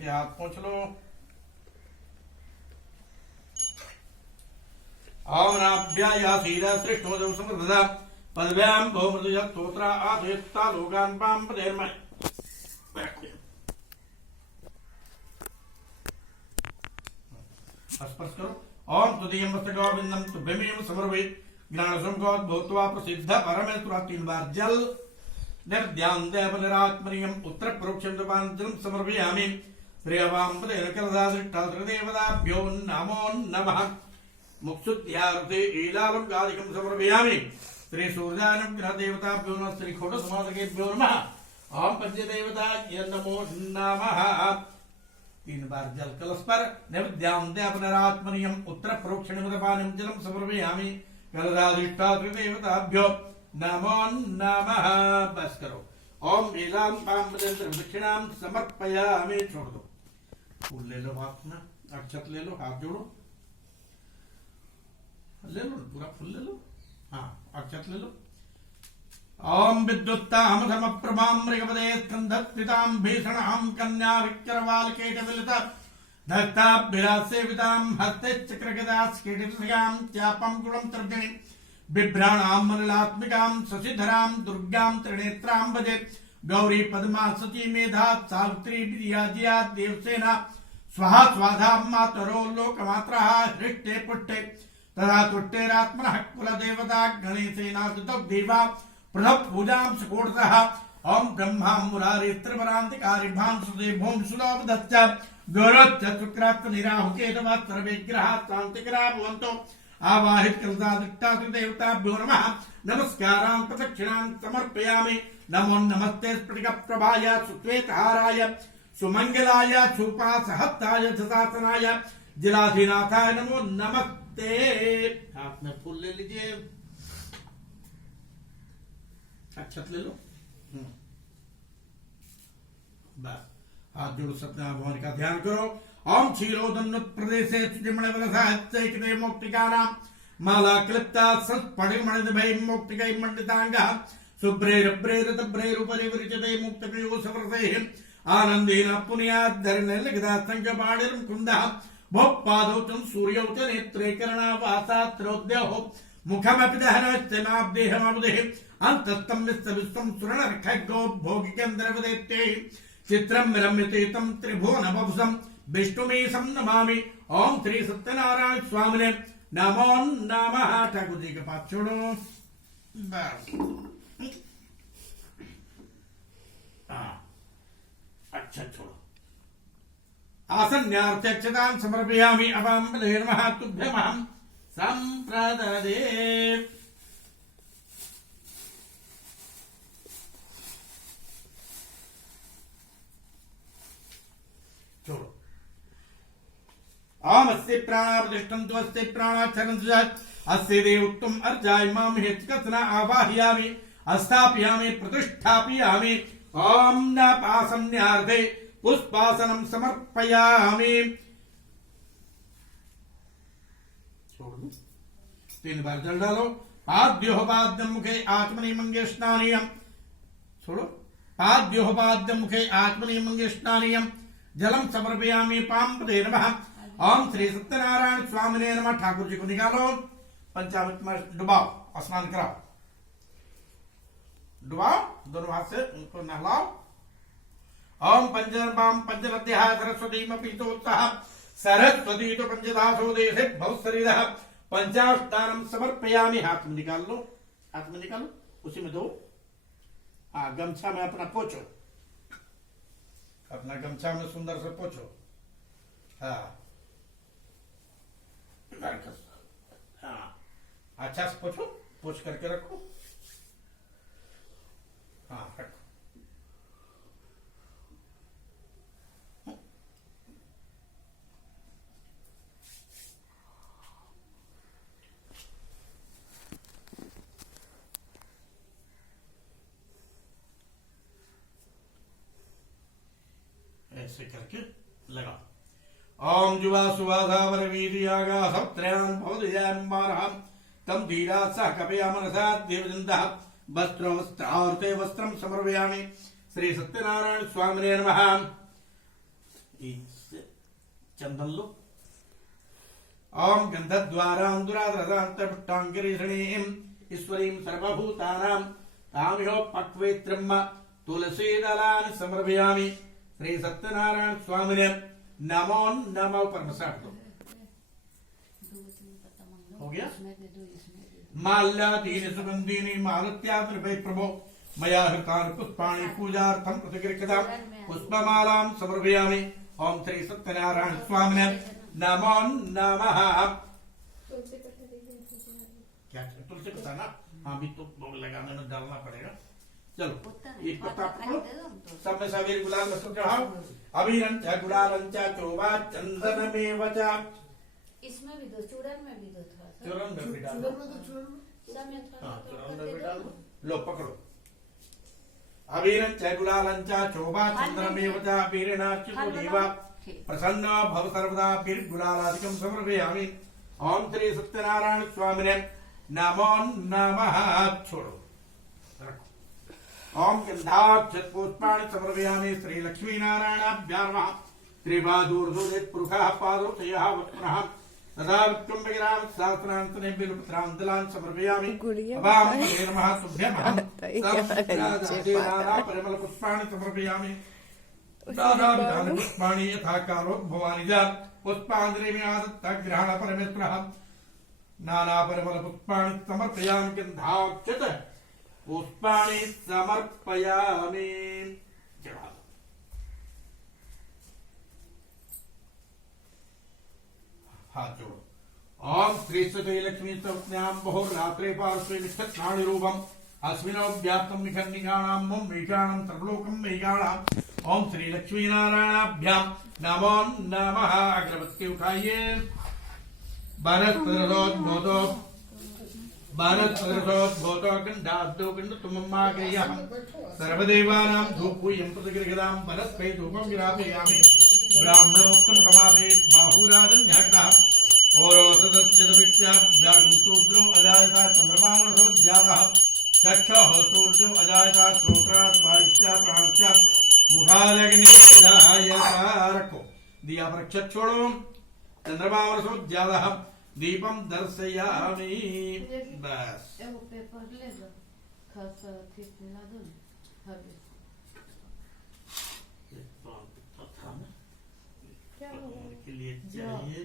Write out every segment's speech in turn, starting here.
के हाथ पोंछ लो। आमनाभ्यायासीद सृष्टोदौ समृद्धदा पदव्याम बहुमृदुज स्तोत्रा आधुयत्ता लोकान् पां पदेर्मय। स्पर्श करो। ओम तुदीयं मस्तकाविंदं तुभ्यमेव समर्पयेत्। ज्ञानसंकोच भूत्वा प्रसिद्ध परमेश्वर 3 बार जल निर्ध्यान देवरात्मनियम उत्तर प्रोक्षम दपांतरम समर्पयामि। प्रियवाम पदेरकलदादृष्टादेवताभ्यो नमो नमः। मुक्षुद्यार्थे ईलालं गादिकं समर्पयामि। श्री सूर्यानुग्रह देवताभ्यो नमः। श्री खोट समासकेभ्यो नमः। ओम पंचदेवताभ्य नमो नमः। 3 बार जल कलश पर नैवेद्यां देवरात्मनियम उत्तर प्रोक्षण दपानं जलम समर्पयामि। कलदादृष्टादेवताभ्यो नमो नमः। बस करो। ओम लीलाम पाम दक्षिणां समर्पयामि। छोड़ दो। फूल ले लो हाथ में, अक्षत ले लो, हाथ जोड़ो, ले लो पूरा फूल ले लो। हाँ अक्षत ले लो। ओम विद्युत्ताम समप्रभां मृगपदे स्कंधत्रितां भीषणां कन्या विक्रवालकेटविलता धक्ताभिरासेवितां हस्ते चक्रगदास्केटितस्यां चापं गुणं तर्जनीं बिभ्राणां मनलात्मिकां शशिधरां दुर्गां त्रिनेत्रां भजे। गौरी पद्मा सती मेधा सावित्री विद्याजिया देवसेना स्वाहा स्वाधा मातरो लोकमात्रः हृष्टे पुष्टे तथा तुष्टेरात्मनः कुलदेवता गणेशेना देवा प्रथम पूजां सुकोटतः। ओम ब्रह्मा मुरारी त्रिपुरांतिकारी भां सुदे भूम सुलोपदच्च गौरच्च शुक्रात् निराहुकेतवा सर्वेग्रहा शांतिकरा भवन्तु। आवाहित कलदादृष्टादेवताभ्यो नमः। नमस्कारां प्रदक्षिणां समर्पयामि। नमो नमस्ते स्फटिक प्रभाय सुश्वेतहाराय सुमंगलाय सुपासहस्ताय धसासनाय जिलाधिनाथाय नमो नमस्ते। हाथ में फूल ले लीजिए, अक्षत ले लो। बस हाथ जोड़ो, सत्यनारायण भगवान का ध्यान करो। ओम क्षीरोदन्नुत प्रदेशे सुजिमणवलसाच्चैकते मोक्तिकानां माला क्लिप्ता संस्फटिकमणिभै मोक्तिकै मण्डिताङ्गः शुभ्रैरभ्रैरतभ्रैरुपरि विरचिते मुक्तपीयूषवरसैः आनन्देन पुण्याद्धरणलिखितासङ्गपाणिर् कुन्दः भोपादौ च सूर्यौ च नेत्रे करणावासात्रोद्यौ मुखमपि दहनश्चनाब्देहमबुधेः अन्तस्तं विश्वं सुरणर्खगो भोगिकेन्द्रवदेत्यै चित्रं रम्यते तं त्रिभुवनवपुषं विष्णुमीशं नमामि। ओम श्री सत्यनारायण स्वामिने नमो नमः। ठाकुर जी के पास छोड़ो। अच्छा छोड़ो। आसन्यार्थ्यक्षतां समर्पयामि। अवां नमः तुभ्यमहं संप्रददे। छोड़ो। ओम अस्ते प्राणावतिष्ठन्तु अस्ते प्राणाचरन्तु अस्ते देवत्वम् अर्जाय मां हेत्कथना आवाहयामि स्थापयामि प्रतिष्ठापयामि। ओम नापासन्यार्थे पुष्पासनं समर्पयामि। छोड़ दो। 3 बार जल डालो। पाद्योः पाद्यं मुखे आत्मनि मंगे स्नानीयम्। छोड़ो। पाद्योः पाद्यं मुखे आत्मनि मंगे स्नानीयम्। जलम समर्पयामि। पांपदे नमः। ओम श्री सत्यनारायण स्वामिने नमः। ठाकुर जी को निकालो, पंचामृत में डुबाओ, स्नान कराओ, डुबाओ दोनों हाथ से उनको नहलाओ। ओम पंचरपाम पंचरध्याय सरस्वती मपीतोत्साह सरस्वती तो पंचदासो देशे भवशरीरः पंचाष्टानम समर्पयामि। हाथ में निकाल लो, हाथ में निकालो, उसी में दो। हाँ गमछा में अपना पोछो, अपना गमछा में सुंदर से पोछो। हाँ हाँ अच्छा से पोछो, पोछ करके रखो। हाँ रखो। ऐसे करके लगाओ। ओम जुवा सुवाधावर वीर्यागा सप्त्रयान भवदयान मारहम तम धीरा सह कपया मनसा देवजंदः वस्त्रो वस्त्रार्थे वस्त्रम समर्पयामि। श्री सत्यनारायण स्वामिने नमः। इससे चंदन लो। ओम गंधद्वारांदुराधरांतपुष्टांगिरीषणीं ईश्वरीं सर्वभूतानां तामिहो पक्वेत्रम्म तुलसीदलानि समर्पयामि। श्री सत्यनारायण स्वामिने नमो नमो। परमसाठ दो हो गया। माल्यादीनि सुगंधीनि मालत्याद्रवै प्रभो मया हृतानि पुष्पाणि पूजार्थं प्रतिगृह्यतां पुष्पमालां समर्पयामि। ओम श्री सत्यनारायण स्वामिने नमो नमः। क्या तुलसी पत्ता ना? हाँ भी तो भोग लगाने में डालना पड़ेगा। चलो एक पत्ता पकड़ो, सब में सवेरे गुलाल में सब चढ़ाओ। अभिरंच गुलालंच चोवा चंदनमेव च। इसमें भी दो, चूरन में भी दो, थोड़ा सा चूरन में भी डालो। हाँ चूरन में भी डालो। लो पकड़ो। अभिरंच गुलालंच चोवा चंदनमेव च वीरेणाच्युतो देवा प्रसन्न भव सर्वदा गुलालादिकं समर्पयामि। ओम श्री सत्यनारायण स्वामिने नमो नमः। छोड़ो रखो। ओम गंधाक्षत पुष्पाणि समर्पयामि। श्री लक्ष्मी नारायणाभ्यां नमः। त्रिपादूर्ध्वोदित पुरुषः पादोदयः वक्त्रः तदा कुंभगिराम सहस्रांतने बिल्वपत्रांतलान् समर्पयामि। अवाम नमः तुभ्यं नाना परिमल पुष्पाणि समर्पयामि। दादाविधानि पुष्पाणि यथा कालो भवानि च पुष्पाञ्जलिं आदत्त ग्रहण परमेश्वरः। नाना परिमल पुष्पाणि समर्पयामि। गन्धाक्षत पुष्पाणि समर्पयामि। हाथ जोड़ो। ओम श्री सती लक्ष्मी संज्ञां बहुरात्रे पार्श्वे निष्ठत्राणि रूपम् अस्मिनो व्याप्तं निखन्निकाणां मम मेघाणां सर्वलोकं मेघाणाम्। ओम श्री लक्ष्मी नारायणाभ्यां नमो नमः। अगरबत्ती उठाइए। भारत गंधाब्दो गंध तुमम्मागेयः सर्वदेवानां धूपूयं प्रतिगृह्यतां वनस्पै धूपं विरापयामि। ब्राह्मणोक्तं कमासेत् बाहुराजन्यग्नः ओरोतदत्यदवित्याभ्यागं शूद्रो अजायता चन्द्रमावनसो जातः चक्षुः सूर्यो अजायता श्रोत्रात् वायुश्च प्राणश्च मुखादग्निरायता। रखो दिया पर अक्षत छोड़ो। चंद्रमावनसो जातः दीपम दर्शयामि। बस पेपर ले लो, खास ठीक मिला दो ना। के लिए चाहिए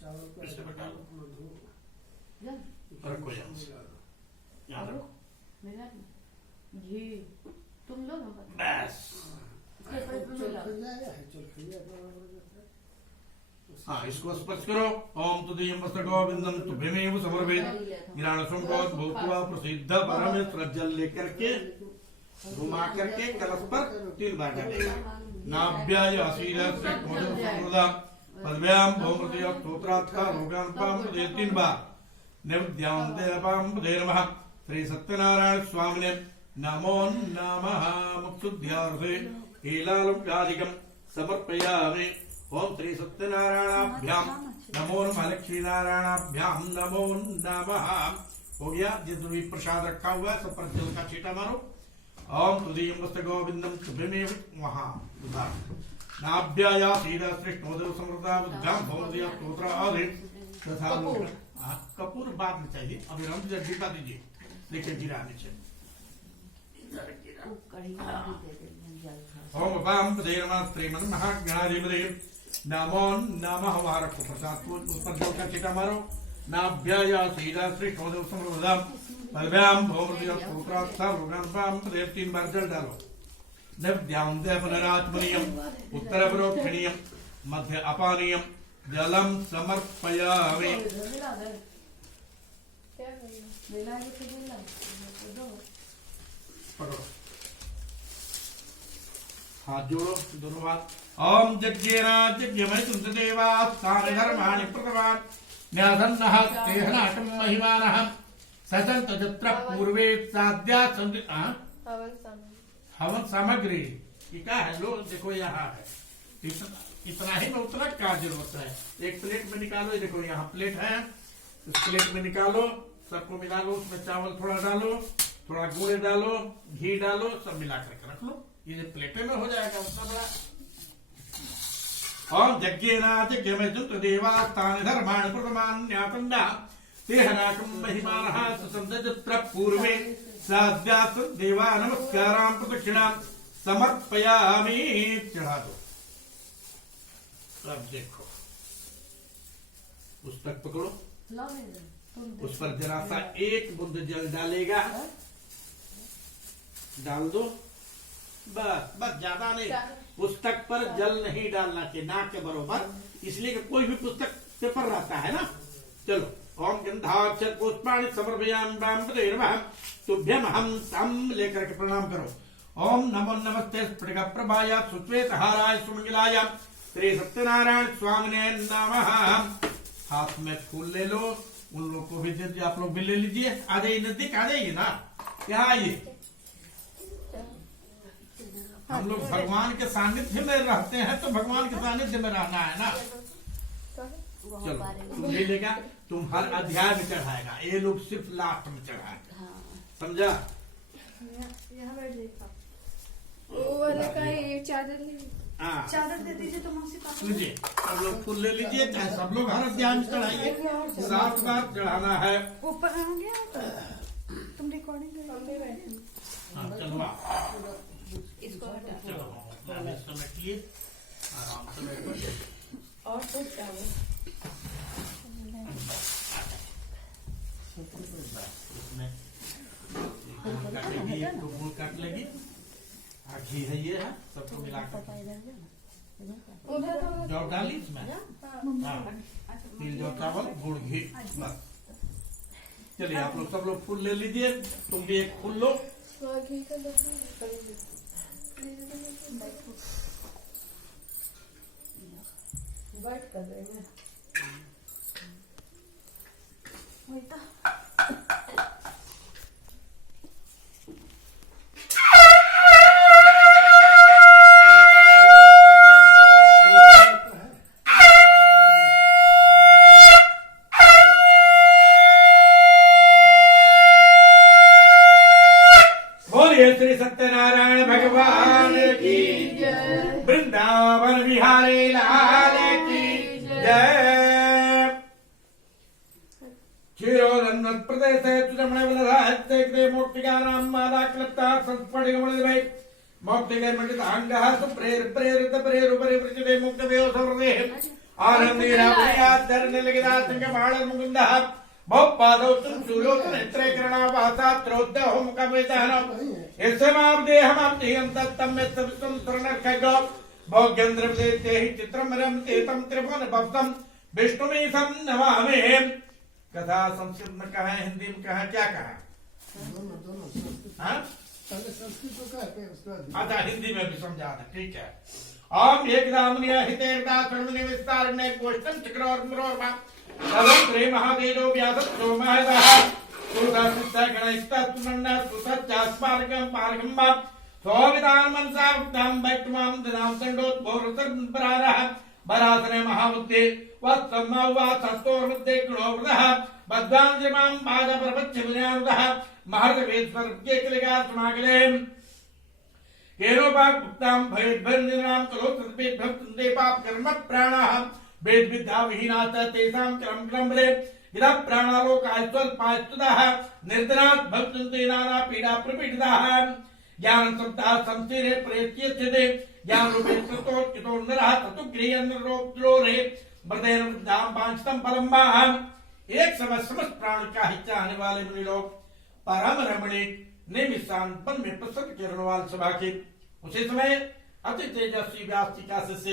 चावल रखो यहाँ रखो। घी तुम लो ना बस। हाँ इसको स्पर्श करो। ओम तुदीयं वस्त्रगोविंदं तुभ्यमेव समर्पयेत्। ज्ञानसंभव भूत्वा प्रसिद्ध परमेश्वर जल लेकर के घुमा करके कलश पर 3 बार डालेगा। नाभ्याय आशीर्वाद पद्भ्याम भौमृतय स्तोत्रात्था रोगान्पाम 3 बार। नैवेद्यां देवां नमः। श्री सत्यनारायण स्वामिने नमो नमः। मुक्तुद्ध्यार्थे हीलालुप्यादिकं समर्पयामि। ओम श्री सत्यनारायणाभ्यां नमो नमः। लक्ष्मी नारायणाभ्यां नमो नमः। हो गया। जितना भी प्रसाद रखा हुआ है सब पर जल का छींटा मारो। ओम तुदीयं वस्त्रगोविंदं तुभ्यमेव वहाँ उधार। नाभ्याया सीधा श्रेष्ठोदेव समृद्धा बुद्धां भवदीय स्तोत्र आदि तथा कपूर बाद में चाहिए। अभी रंग जीता दीजिए। देखिए जीरा नीचे। ओम वाम देवमा श्रीमन् महागणाधिपते नमो नमः। वहाँ रखो प्रसाद को ऊपर जोड़ कर छींटा मारो। नाभ्याया सीधा श्रेष्ठोदेव समृद्धा पद्भ्याम भौमृतय स्तोत्रात्था रोगान्पाम 3 बार जल डालो। नैवेद्यां पुनरात्मनीयम् उत्तरपरोक्षणीयम् मध्य अपानीयम् जलम समर्पयामि। हाथ जोड़ो दोनों हाथ। ओम यज्ञेन यज्ञमय देवास्तानि धर्माणि प्रतवान् न्यासन्नः तेहनाटं महिमानः सचन्त जत्र पूर्वे साध्या हवन सामग्री क्या है। लो देखो यहाँ है। इतना ही में उतना क्या जरूरत है। एक प्लेट में निकालो। देखो यहाँ प्लेट है। इस प्लेट में निकालो। सबको मिला लो। उसमें चावल थोड़ा डालो। थोड़ा गुड़ डालो, घी डालो, सब मिला करके रख लो। ये प्लेटे में हो जाएगा उतना बड़ा। और यज्ञेनाथ यज्ञ में जुत देवास्तानि धर्माणि प्रथमान्यातन्ना तेहनाकं महिमानः सुसंदजत्र पूर्वे साध्यात् देवा नमस्कारां प्रदक्षिणां समर्पयामि। चढ़ा दो। अब देखो पुस्तक पकड़ो, उस पर जरा सा एक बूंद जल डालेगा, डाल दो बस, बस ज्यादा नहीं। पुस्तक पर जल नहीं डालना के नाक के बरोबर, इसलिए कि कोई भी पुस्तक पेपर रहता है ना। चलो ओम गंधाक्षर पुष्पाणि समर्पयामि ब्रह्मदेव नमः तुभ्यम हम तम लेकर के प्रणाम करो। ओम नमो नमस्ते स्फटिक प्रभाय सुश्वेत हाराय सुमंगलाय श्री सत्यनारायण स्वामिने नमः। हाथ में फूल ले लो, उन लोग को भी दे दीजिए, आप लोग भी ले लीजिए। आ जाइए नजदीक, आ जाइए ना, यहाँ आइए। हम लोग भगवान के सानिध्य में रहते हैं तो भगवान के सानिध्य में रहना है ना। चलो तुम ले लेगा, तुम हर अध्याय में चढ़ाएगा, ये लोग सिर्फ लास्ट में चढ़ाएगा, समझा। चादर दे दीजिए तो मौसी पास। लीजिए सब लोग फूल ले लीजिए, चाहे सब लोग हर अध्याय में चढ़ाइए, 7 बार चढ़ाना है। ऊपर आ गया तुम रिकॉर्डिंग चलो इसको हटा चलो समेटिए, आराम से बैठो। और तो क्या इसमें काटेगी, एक तो गुड़ काट लेगी, घी है ये है, सबको मिलाकर जौ डाली इसमें, तिल जौ चावल गुड़ घी बस। चलिए आप लोग सब लोग फूल ले लीजिए, तुम भी एक फूल लो। बैठ कर देंगे श्री सत्यनारायण भगवान की जय, वृंदावन बिहारी लाल की जय। क्षीरोदन्नत प्रदेश तुजमणे वदधाहत्ते कृते मोक्तिगानां मादा क्लप्ता संस्फटिकमणिर्वै मोक्तिगे मंडितांगः सुप्रेर प्रेरित प्रेरुपरि वृजते मुक्तदेव सर्वदेह आनन्दीरामयाद्धरणलिखिता संगमाणं मुकुन्दः भवपादौ तुम सूर्योत नेत्रे किरणावासा त्रोद्यहो मुखमेतहनम् यस्माब्देहमाब्देहं तत्तं यत्सवितं शरणर्खगो भोग्यन्द्रविदेते हि चित्रमरं तेतं त्रिभुवन भक्तं विष्णुमीशं नमामि। कथा संस्कृत में कहा है, हिंदी में कहा, क्या कहा? संस्कृत को कहते हैं उसके बाद। अच्छा हिंदी में भी समझा दे, ठीक है। ओम एकदामनिया हितेर्दा सर्वनि विस्तारणे कोष्ठं चक्रोर्मरोर्मा तदं श्री महादेवो व्यासत्तो महदः सुरसिद्ध गणैस्तत्मन्ना सुसच्चास्मार्गं पार्गं मा स्वाविदान मनसा उक्तं वैष्णवां दिनां संडोत्भोरसर्परारः बरासने महाबुद्धि वत्सम्मवा सस्तोर्मध्ये गुणोवृतः बद्धांजमां बाधप्रपच्च विनयानुदः महर्षवेश्वर केकलिका समागले केरोपाक गुप्तां भयद्भर्निनां कलोत्सर्पेत भक्तन्ते पाप कर्म प्राणाः वेद विद्या विहीनात तेषां क्रम क्रमले यदा प्राणालोकायस्वल्पायस्तुतः निर्धनात् भक्तन्ते नाना पीडा प्रपीडिताः ज्ञानं सप्ताह संस्थिरे प्रयत्यस्यते ज्ञान रूपेण कृतोच्युतो नरः ततु गृह्यन्नरोद्रोरे वृदेन वृद्धां वाञ्छितं फलं माहम्। एक समय समस्त प्राणी का हित चाहने वाले मुनि लोग परम रमणीक निमिषान वन में प्रसन्न किरणवाल सभा के उसी समय अति तेजस्वी व्यास जी का शिष्य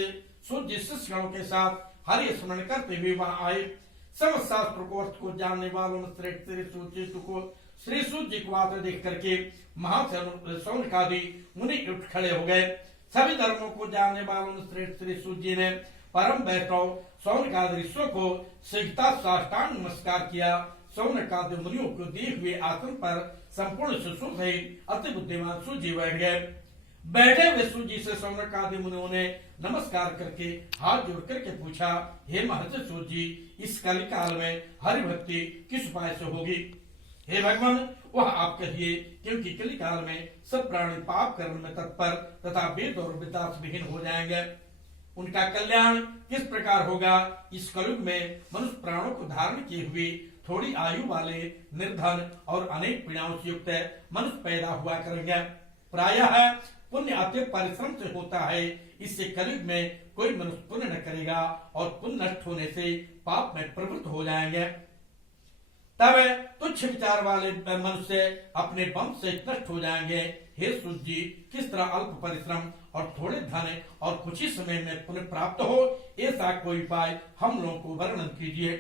सूर्य शिष्यों के साथ हरि स्मरण करते हुए वहां आए। समस्त शास्त्र को अर्थ को जानने वालों ने श्रेष्ठ श्री सूर्य जी को आते देख करके महासौनकादि मुनि उठ खड़े हो गए। सभी धर्मों को जानने वालों ने श्रेष्ठ श्री सूर्य जी ने परम वैष्णव सौनकादि ऋषियों को शीघ्रता साष्टांग नमस्कार किया। सौनकादि मुनियों को दिए हुए आसन पर संपूर्ण शिशु सहित अति बुद्धिमान सूर्य बैठ गए। बैठे हुए सूर्य से सौनकादि मुनियों ने नमस्कार करके हाथ जोड़ करके पूछा, हे महर्षि सूर्य जी, इस कलि काल में हरि भक्ति किस उपाय से होगी? हे भगवान, वह आप कहिए, क्योंकि कली काल में सब प्राणी पाप कर्म में तत्पर तथा वेद और विद्या विहीन हो जाएंगे। उनका कल्याण किस प्रकार होगा? इस कलयुग में मनुष्य प्राणों को धारण किए हुए थोड़ी आयु वाले निर्धन और अनेक पीड़ाओं से युक्त मनुष्य पैदा हुआ करेंगे। प्रायः पुण्य अति परिश्रम से होता है, इससे कलयुग में कोई मनुष्य पुण्य न करेगा और पुण्य नष्ट होने से पाप में प्रवृत्त हो जाएंगे। तब तुच्छ विचार वाले मनुष्य अपने वंश से नष्ट हो जाएंगे। हे सूत जी, किस तरह अल्प परिश्रम और थोड़े धन और कुछ ही समय में पुण्य प्राप्त हो, ऐसा कोई उपाय हम लोगों को वर्णन कीजिए।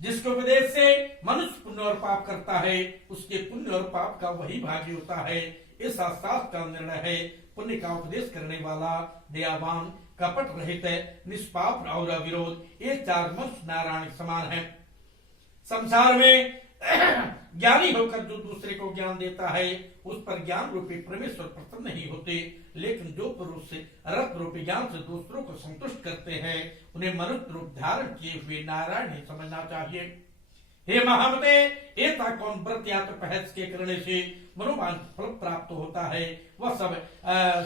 जिसके उपदेश से मनुष्य पुण्य और पाप करता है, उसके पुण्य और पाप का वही भागी होता है, ऐसा शास्त्र का निर्णय है। पुण्य का उपदेश करने वाला, दयावान, कपट रहित, निष्पाप और अविरोध, ये चार मनुष्य नारायण समान है। संसार में ज्ञानी होकर जो दूसरे को ज्ञान देता है, उस पर ज्ञान रूपी परमेश्वर प्रसन्न नहीं होते, लेकिन जो पुरुष रथ रूपी ज्ञान से दूसरों को संतुष्ट करते हैं, उन्हें मनुष्य रूप धारण किए हुए नारायण ही समझना चाहिए। हे महामते, ऐसा कौन व्रत या तपस्या के करने से मनोवांछित फल प्राप्त होता है, वह सब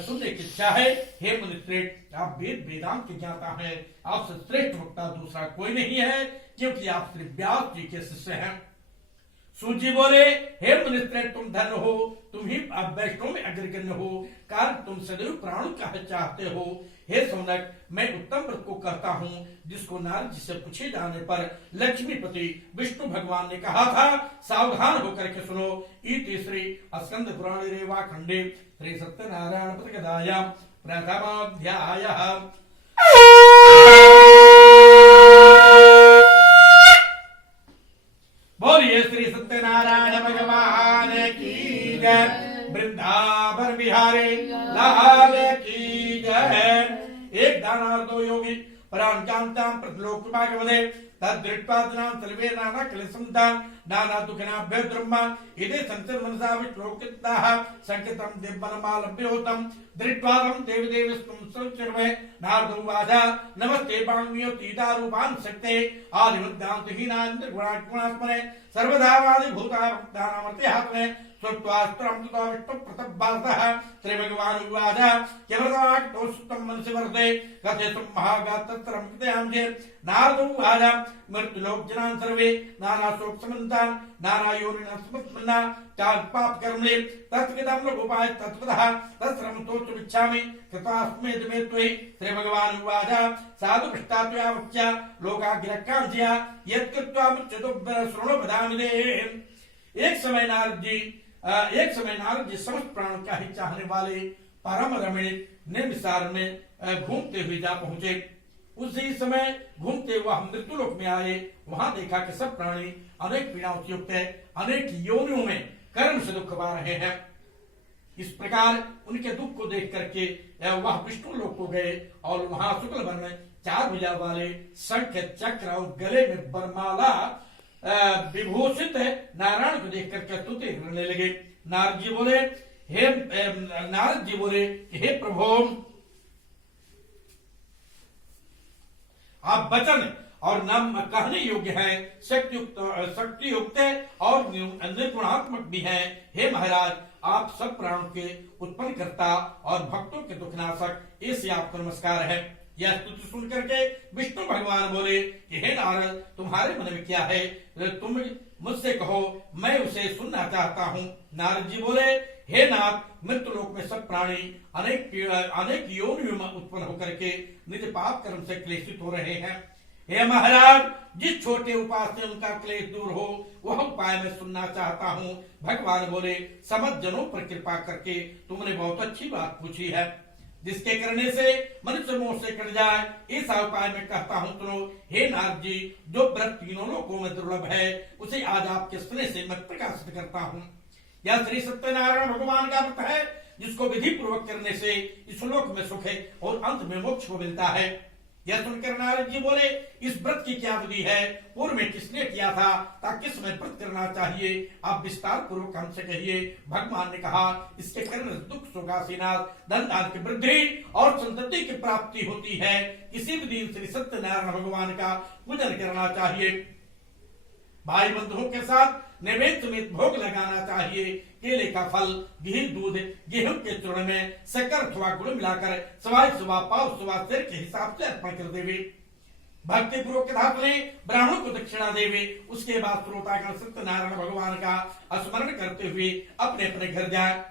सुनने की इच्छा है। हे मुनिश्रेष्ठ, आप वेद वेदांत के ज्ञाता हैं, आपसे श्रेष्ठ वक्ता दूसरा कोई नहीं है, क्योंकि आप श्री व्यास जी के शिष्य हैं। सूत जी बोले, हे मुनिश्रेष्ठ, तुम धन्य हो, तुम ही वैष्णव में अग्रगण्य हो, कारण तुम सदैव प्राणों का हित चाहते हो। हे सौनक, मैं उत्तम व्रत को कहता हूँ, जिसको नारद जी से पूछे जाने पर लक्ष्मीपति विष्णु भगवान ने कहा था, सावधान होकर के सुनो। इति श्री स्कंद पुराण रेवा खंडे श्री सत्यनारायण प्रतिपदायां प्रथमाध्यायः। बोलिए श्री सत्यनारायण भगवान की जय, वृंदावन बिहारी लाल की जय। एक दानार दो योगी परान जानताम प्रतिलोक भागवते तद्दृष्टादनां सर्वे नाना क्लेशंतां नाना दुखनाभ्यो ब्रह्म इदे संचर मनसा विश्लोकिताः संकेतं दिव्यमालभ्य होतं दृष्ट्वादं देवदेवस्तं संचर्वे नारदोवाच नमस्ते पाण्यो तीतारूपान् शक्ते आदिवद्दान्तहीनान्द्र गुणात्मने सर्वदा वादिभूता भक्तानामर्त्यात्मने स्वत्वास्त्रं ततो विष्णु प्रतब्बासः श्री भगवान उवाच केवलवाक्तोषितं मनसि वर्ते कथयितुं महागातत्रं कृतयामजे नारदो उवाच मृत्युलोक जनान् सर्वे नाना शोक समन्तान् नाना योनिनः स्मृत्मन्ना पाप कर्मणे तत्कृतं लोकोपाय तत्वतः तत्श्रम तोषमिच्छामि कृतास्मै मे त्वयि। श्री भगवान उवाच साधु पृष्ठात्वया वक्ष्या लोकाग्रकांक्षया यत्कृत्वा मुच्यतो शृणु वदामि ते। एक समय नारद जी समस्त प्राणों का हित चाहने वाले परम रमणीय निर्विचार में घूमते हुए जा पहुंचे। उसी समय घूमते हुए हम मृत्युलोक में आए। वहां देखा कि सब प्राणी अनेक पीड़ाओं से युक्त है, अनेक योनियों में कर्म से दुख पा रहे हैं। इस प्रकार उनके दुख को देख करके वह विष्णु लोक को गए और वहां शुक्ल वर्ण 4 भुजा वाले शंख चक्र और गले में बरमाला विभूषित नारायण को देख करके स्तुति करने लगे। नारद जी बोले, हे प्रभु, आप वचन और नाम कहने योग्य हैं, शक्ति युक्त और निर्गुणात्मक भी हैं। हे महाराज, आप सब प्राणों के उत्पन्न करता और भक्तों के दुखनाशक, ऐसे आपको नमस्कार है। यह स्तुति सुन करके विष्णु भगवान बोले कि हे नारद, तुम्हारे मन में क्या है, तुम मुझसे कहो, मैं उसे सुनना चाहता हूँ। नारद जी बोले, हे नाथ, मृत्युलोक में सब प्राणी अनेक योनियों में उत्पन्न होकर के निज पाप कर्म से क्लेशित हो रहे हैं। हे महाराज, जिस छोटे उपाय से उनका क्लेश दूर हो, वह उपाय मैं सुनना चाहता हूँ। भगवान बोले, समझ जनों पर कृपा करके तुमने बहुत अच्छी बात पूछी है, जिसके करने से मनुष्य मोह से कट जाए, ऐसा उपाय मैं कहता हूँ सुनो। हे नारद जी, जो व्रत तीनों लोकों में दुर्लभ है, उसे आज आपके सुनने से मैं प्रकाशित करता हूँ। यह श्री सत्यनारायण भगवान का व्रत है, जिसको विधि पूर्वक करने से इस लोक में सुख है और अंत में मोक्ष को मिलता है। यह सुनकर नारद जी बोले, इस व्रत की क्या विधि है, पूर्व में किसने किया था, ताकि किस में व्रत करना चाहिए, आप विस्तार पूर्वक हमसे कहिए। भगवान ने कहा, इसके करने दुख शोकासीनाश, धन धान की वृद्धि और संतति की प्राप्ति होती है। किसी भी दिन श्री सत्यनारायण भगवान का पूजन करना चाहिए। भाई बंधुओं के साथ नैवेद्य समेत भोग लगाना चाहिए। केले का फल, घी, दूध, गेहूं के चूर्ण में शक्कर अथवा गुड़ मिलाकर सवाई सुबह पाव सुबह शेर के हिसाब से अर्पण कर देवे। भक्ति पूर्वक ब्राह्मण को दक्षिणा देवे। उसके बाद श्रोतागण सत्यनारायण भगवान का स्मरण करते हुए अपने अपने घर जाए।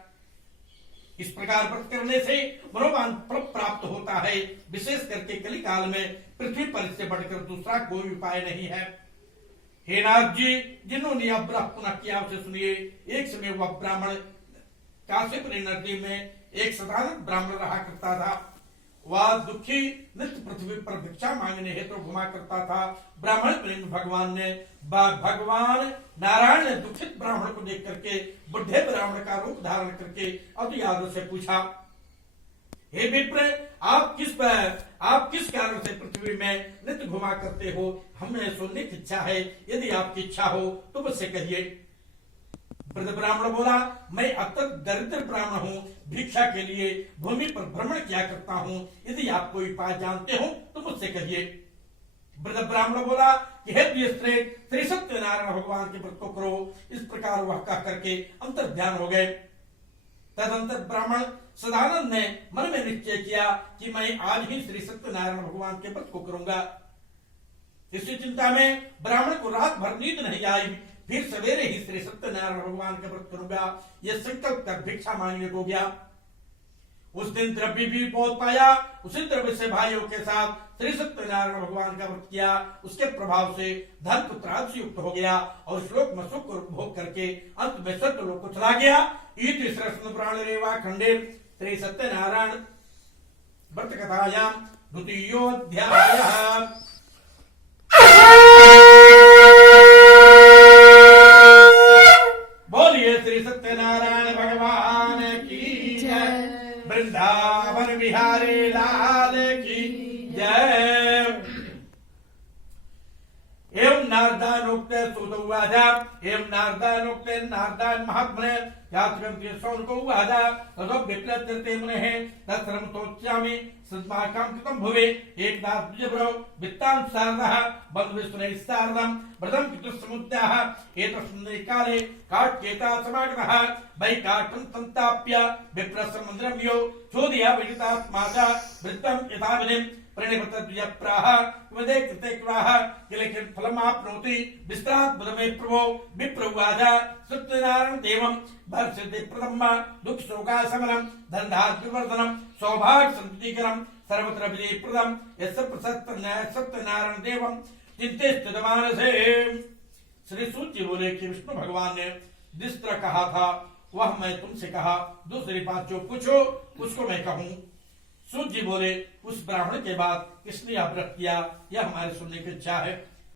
इस प्रकार व्रत करने से मनोवांछ फल प्राप्त होता है। विशेष करके कली काल में पृथ्वी पर इससे बढ़कर दूसरा कोई उपाय नहीं है। हे नाथ जी, जिन्होंने यह व्रत पुनः किया उसे सुनिए। एक समय वह ब्राह्मण काशीपुरी नदी में एक साधारण ब्राह्मण रहा करता था। वह दुखी नित्य पृथ्वी पर भिक्षा मांगने हेतु घुमा करता था। ब्राह्मण प्रेम भगवान नारायण ने दुखित ब्राह्मण को देख करके बुढ़े ब्राह्मण का रूप धारण करके अति आदर से पूछा, हे विप्र, आप किस कारण से पृथ्वी में नित्य घुमा करते हो? हमें सुनने की इच्छा है। यदि आपकी इच्छा हो तो मुझसे कहिए। वृद्ध ब्राह्मण बोला, मैं अत्यंत दरिद्र ब्राह्मण हूँ, भिक्षा के लिए भूमि पर भ्रमण किया करता हूँ। यदि आप कोई उपाय जानते हो तो मुझसे कहिए। वृद्ध ब्राह्मण बोला कि हे प्रियश्रेष्ठ, श्री सत्यनारायण भगवान के व्रत को करो। इस प्रकार वह कह करके अंतर ध्यान हो गए। तदंतर ब्राह्मण सदानंद ने मन में निश्चय किया कि मैं आज ही श्री सत्यनारायण भगवान के व्रत को करूंगा। इसी चिंता में ब्राह्मण को रात भर नींद नहीं आई। फिर सवेरे ही श्री सत्यनारायण भगवान का व्रत करूंगा यह संकल्प कर भिक्षा मांगने को गया। उस दिन द्रव्य भी बहुत पाया। उसी द्रव्य से भाइयों के साथ श्री सत्यनारायण भगवान का व्रत किया। उसके प्रभाव से धन पुत्राद से युक्त हो गया और श्लोक में सुख भोग करके अंत में सत्य लोक को चला गया। इति श्रेष्ठ पुराण रेवा खंडे श्री सत्यनारायण व्रत कथायां द्वितीयोऽध्यायः। बोलिए श्री सत्यनारायण भगवान की जय। वृंदावन बिहारी लाल की जय। एवं नारदानोक्त सुतौवाच एवं नारदानोक्ते नारदान महात्मने यात्रं तीर्थों उवाच ततो विप्लत्यर्थे मुनेः तत्सर्वं तोच्यामि सद्माकां कृतं भुवे एकदा द्विजब्रो वित्तां शारदः बन्धुविष्णुैः सार्धं व्रतं पितृसमुद्याः एतस्मिन् काले काट्येता समागतः वैकाट्यं संताप्य विप्रसमन्द्रं यो चोदया विदितात्मा च वृत्तं यथाविधिं प्रणिपत द्विजप्राह वदे कृते क्वाह किलेकिन फलमाप्नोति विस्तारात् बदमे प्रभो विप्रवाच सत्यनारायण देवं भरसिद्धि प्रदम्मा दुख शोकाशमनं धनधान्यवर्धनं सौभाग्य संततिकरं सर्वत्र विजय प्रदं यस्य सत्यनारायण देवं चिंतितमानसे। श्री सूत जी बोले कि विष्णु भगवान ने जिस तरह कहा था वह मैं तुमसे कहा। दूसरी बात जो पूछो उसको मैं कहूँ। सूत जी बोले, उस ब्राह्मण के बाद किसने यह व्रत किया, यह हमारे सुनने की इच्छा है।